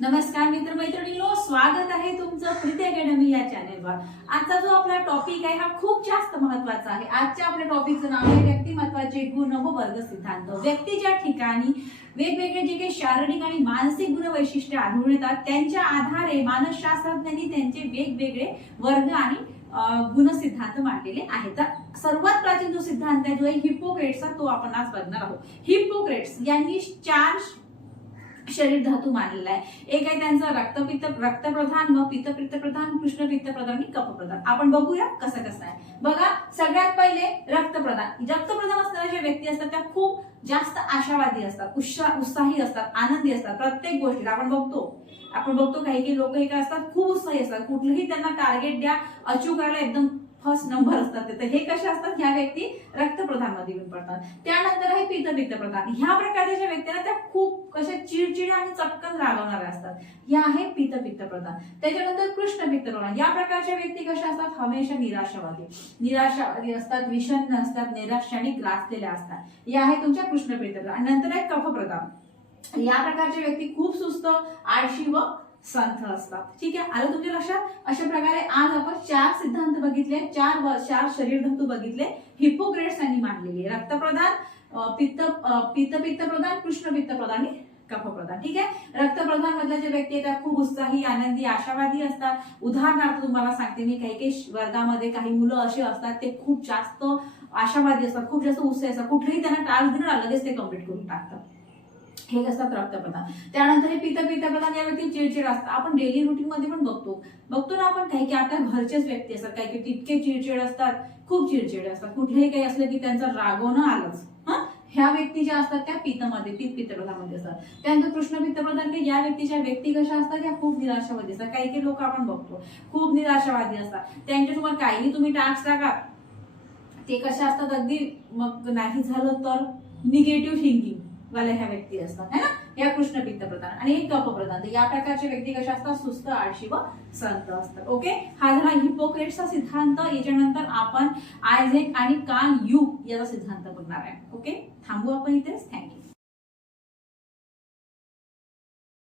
नमस्कार मित्रमैत्रिणींनो, स्वागत आहे तुमचं प्रीती अकॅडमी या चॅनेलवर। आजचा जो आपला टॉपिक आहे हा खूप जास्त महत्त्वाचा आहे। आजच्या आपल्या टॉपिकचं नाव आहे व्यक्तिमत्वाचे गुण व वर्ग सिद्धांत। व्यक्तीच्या ठिकाणी वेगवेगळे जे काही शारीरिक आणि मानसिक गुण वैशिष्ट्ये आढळून येतात त्यांच्या आधारे मानसशास्त्रज्ञांनी त्यांचे वेगवेगळे वर्ग आणि गुण सिद्धांत मांडलेले आहेत। तर सर्वात प्राचीन जो सिद्धांत आहे जो आहे हिप्पोक्रेट्सचा, तो आपण आज बघणार आहोत। हिप्पोक्रेट्स यांनी 4 शरीर धातू मानलेला आहे। एक आहे त्यांचा रक्तप्रधान, मग पित्तप्रधान, कृष्णपित्तप्रधान आणि कफप्रधान। आपण बघूया कसं कसं आहे। बघा, सगळ्यात पहिले रक्तप्रधान असणाऱ्या ज्या व्यक्ती असतात त्या खूप जास्त आशावादी असतात, उत्साही असतात, आनंदी असतात। प्रत्येक गोष्टीत आपण बघतो काही लोक हे काय असतात, खूप उत्साही असतात। कुठलंही त्यांना टार्गेट द्या, अचीव करायला एकदम फर्स्ट नंबर असतात ते। तर हे कशा असतात, ह्या व्यक्ती रक्तप्रधान मध्ये येऊन पडतात। त्यानंतर आहे पित्तप्रधान। ह्या प्रकारच्या व्यक्तीला त्या खूप कशा चिडचिड्या आणि चटकन रागवणाऱ्या असतात, ह्या आहे पित्तप्रधान। त्याच्यानंतर कृष्णपित्तप्रधान। या प्रकारच्या व्यक्ती कशा असतात, हमेशा निराशावादी असतात, विषण्ण असतात, नैराश्याने ग्रासलेल्या असतात। या आहे तुमच्या कृष्णपित्तप्रधान। नंतर आहे कफप्रधान। या प्रकारच्या व्यक्ती खूप सुस्त, आळशी व संथ असतात। ठीक आहे, आलं तुमच्या लक्षात। अशा प्रकारे आज आपण 4 सिद्धांत बघितले, 4 शरीर धातू बघितले, हिप्पोक्रेट्स यांनी मांडलेले। रक्तप्रधान, पित्तप्रधान, कृष्णपित्तप्रधान आणि कफप्रधान। ठीक आहे, रक्तप्रधान मधल्या जे व्यक्ती आहेत त्या खूप उत्साही, आनंदी, आशावादी असतात। उदाहरणार्थ तुम्हाला सांगते मी, काही वर्गामध्ये काही मुलं असे असतात ते खूप जास्त आशावादी असतात, खूप जास्त उत्साही असतात। कुठेही त्यांना टास्क दिलं लगेच ते कम्प्लीट करून टाकतात, हे असतात रक्तप्रधान। त्यानंतर हे पित्तप्रधान या व्यक्ती चिडचिड असतात। आपण डेली रुटीन मध्ये पण बघतो ना आपण, काही आता घरचेच व्यक्ती असतात, काही तितके चिडचिड असतात, खूप चिडचिड असतात। कुठलेही काही असलं की त्यांचं रागवणं आलंच। ह्या व्यक्ती ज्या असतात त्या पित्तप्रधान मध्ये असतात। त्यानंतर कृष्णपित्तप्रधान, या व्यक्ती कशा असतात, त्या खूप निराशावादी असतात। काही लोक आपण बघतो खूप निराशावादी असतात, त्यांच्यासमोर काही तुम्ही टास्क टाका ते कशा असतात, अगदी मग नाही झालं तर निगेटिव्ह थिंकिंग वाल्या ह्या व्यक्ती असतात, है ना। या कृष्णपित्तप्रधान आणि कफप्रधान। या प्रकारचे व्यक्ती कशा असतात, सुस्त, आळशी व संत असतात। ओके, हा झाला हिप्पोक्रेट्सचा सिद्धांत। याच्यानंतर आपण आयझॅक आणि कार्ल युंग याचा सिद्धांत बघणार आहे। ओके, थांबू आपण इथेच। थँक्यू।